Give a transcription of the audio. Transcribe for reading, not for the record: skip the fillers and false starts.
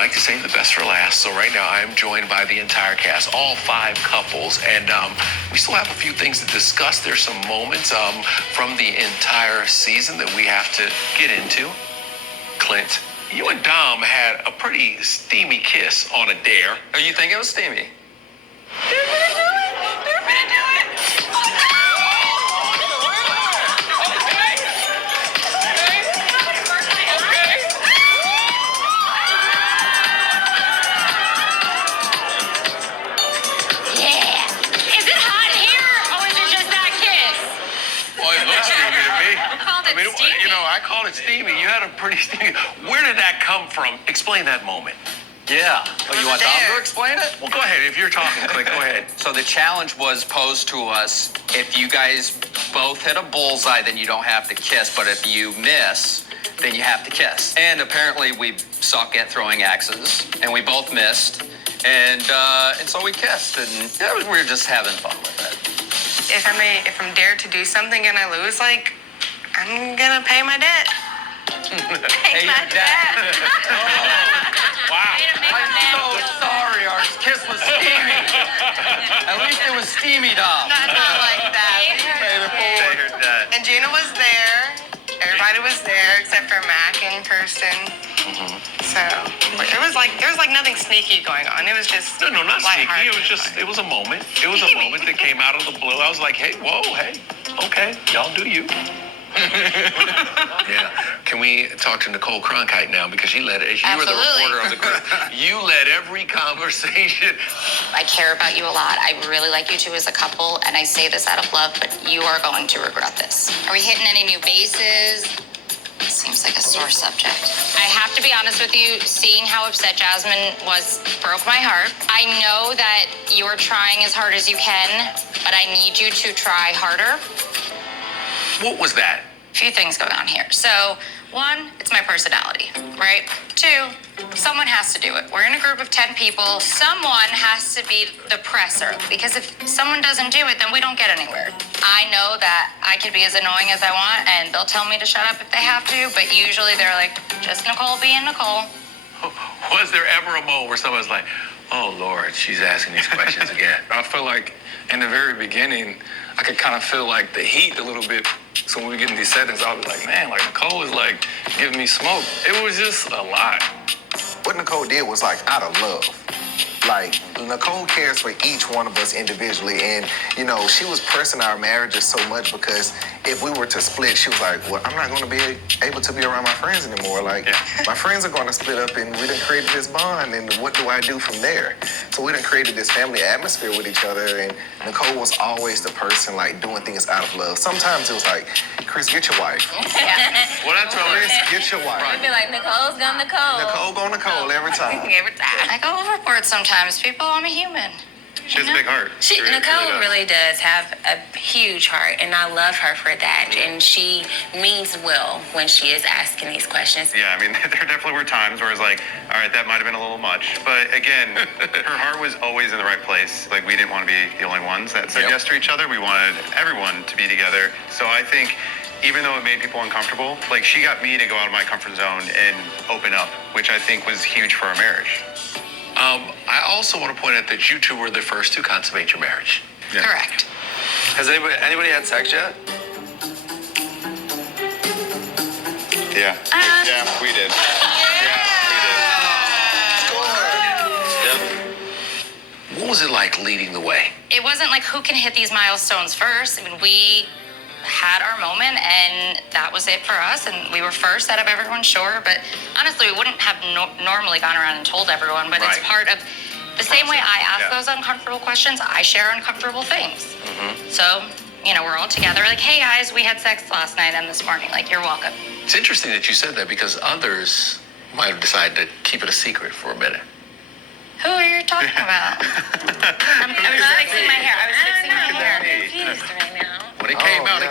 like to save the best for last. So right now I am joined by the entire cast, all 5 couples, and we still have a few things to discuss. There's some moments from the entire season that we have to get into. Clint, you and Dom had a pretty steamy kiss on a dare. Oh, you think it was steamy? They're gonna do it! They're gonna do it! I called it steamy. You had a pretty steamy. Where did that come from? Explain that moment. Yeah. Oh, you want Dom to explain it? Well, go ahead. If you're talking, Clint, go ahead. So the challenge was posed to us. If you guys both hit a bullseye, then you don't have to kiss. But if you miss, then you have to kiss. And apparently we suck at throwing axes, and we both missed. And so we kissed, and we were just having fun with it. If I'm dared to do something and I lose, like, I'm gonna pay my debt. Pay your debt. Wow. I'm so sorry. Our kiss was steamy. At least it was steamy, Dom. Not like that. Pay her debt. And Gina was there. Everybody was there except for Mac and Kirsten. So there was like nothing sneaky going on. It was just No, not sneaky. lighthearted. It was a moment. It was a moment that came out of the blue. I was like, hey, whoa, hey, okay, y'all do you. Yeah. Can we talk to Nicole Cronkite now? Because you were the reporter of the group. You led every conversation. I care about you a lot. I really like you two as a couple, and I say this out of love, but you are going to regret this. Are we hitting any new bases? Seems like a sore subject. I have to be honest with you, seeing how upset Jasmine was broke my heart. I know that you're trying as hard as you can, but I need you to try harder. What was that? A few things going on here. So, 1, it's my personality, right? 2, someone has to do it. We're in a group of 10 people. Someone has to be the presser, because if someone doesn't do it, then we don't get anywhere. I know that I can be as annoying as I want, and they'll tell me to shut up if they have to, but usually they're like, just Nicole being Nicole. Was there ever a moment where someone's like, oh, Lord, she's asking these questions again? I feel like in the very beginning, I could kind of feel like the heat a little bit. So when we get in these settings, I was like, man, like Nicole is like giving me smoke. It was just a lot. What Nicole did was like out of love. Like, Nicole cares for each one of us individually. And, you know, she was pressing our marriages so much because if we were to split, she was like, well, I'm not going to be able to be around my friends anymore. Like, my friends are going to split up and we done created this bond. And what do I do from there? So we done created this family atmosphere with each other. And Nicole was always the person, like, doing things out of love. Sometimes it was like, Chris, get your wife. What I told her is, Get your wife. I'd be like, Nicole's gonna Nicole. Nicole go Nicole every time. Every time. I go overboard sometimes, people. I'm a human. she has a big heart. Nicole really does have a huge heart, and I love her for that. And she means well when she is asking these questions. Yeah, I mean, there definitely were times where it's like, all right, that might have been a little much. But again, her heart was always in the right place. Like, we didn't want to be the only ones that said yes to each other. We wanted everyone to be together. So I think even though it made people uncomfortable, like, she got me to go out of my comfort zone and open up, which I think was huge for our marriage. I also want to point out that you two were the first to consummate your marriage. Yeah. Correct. Has anybody had sex yet? Yeah. Yeah, we did. What was it like leading the way? It wasn't like who can hit these milestones first. I mean, we had our moment, and that was it for us, and we were first out of everyone, sure, but honestly, we wouldn't have normally gone around and told everyone, but it's part of the same way I ask those uncomfortable questions, I share uncomfortable things. So, you know, we're all together, like, hey guys, we had sex last night and this morning, like, you're welcome. It's interesting that you said that because others might have decided to keep it a secret for a minute. Who are you talking about? I was fixing my hair. I'm confused right now. When it came out,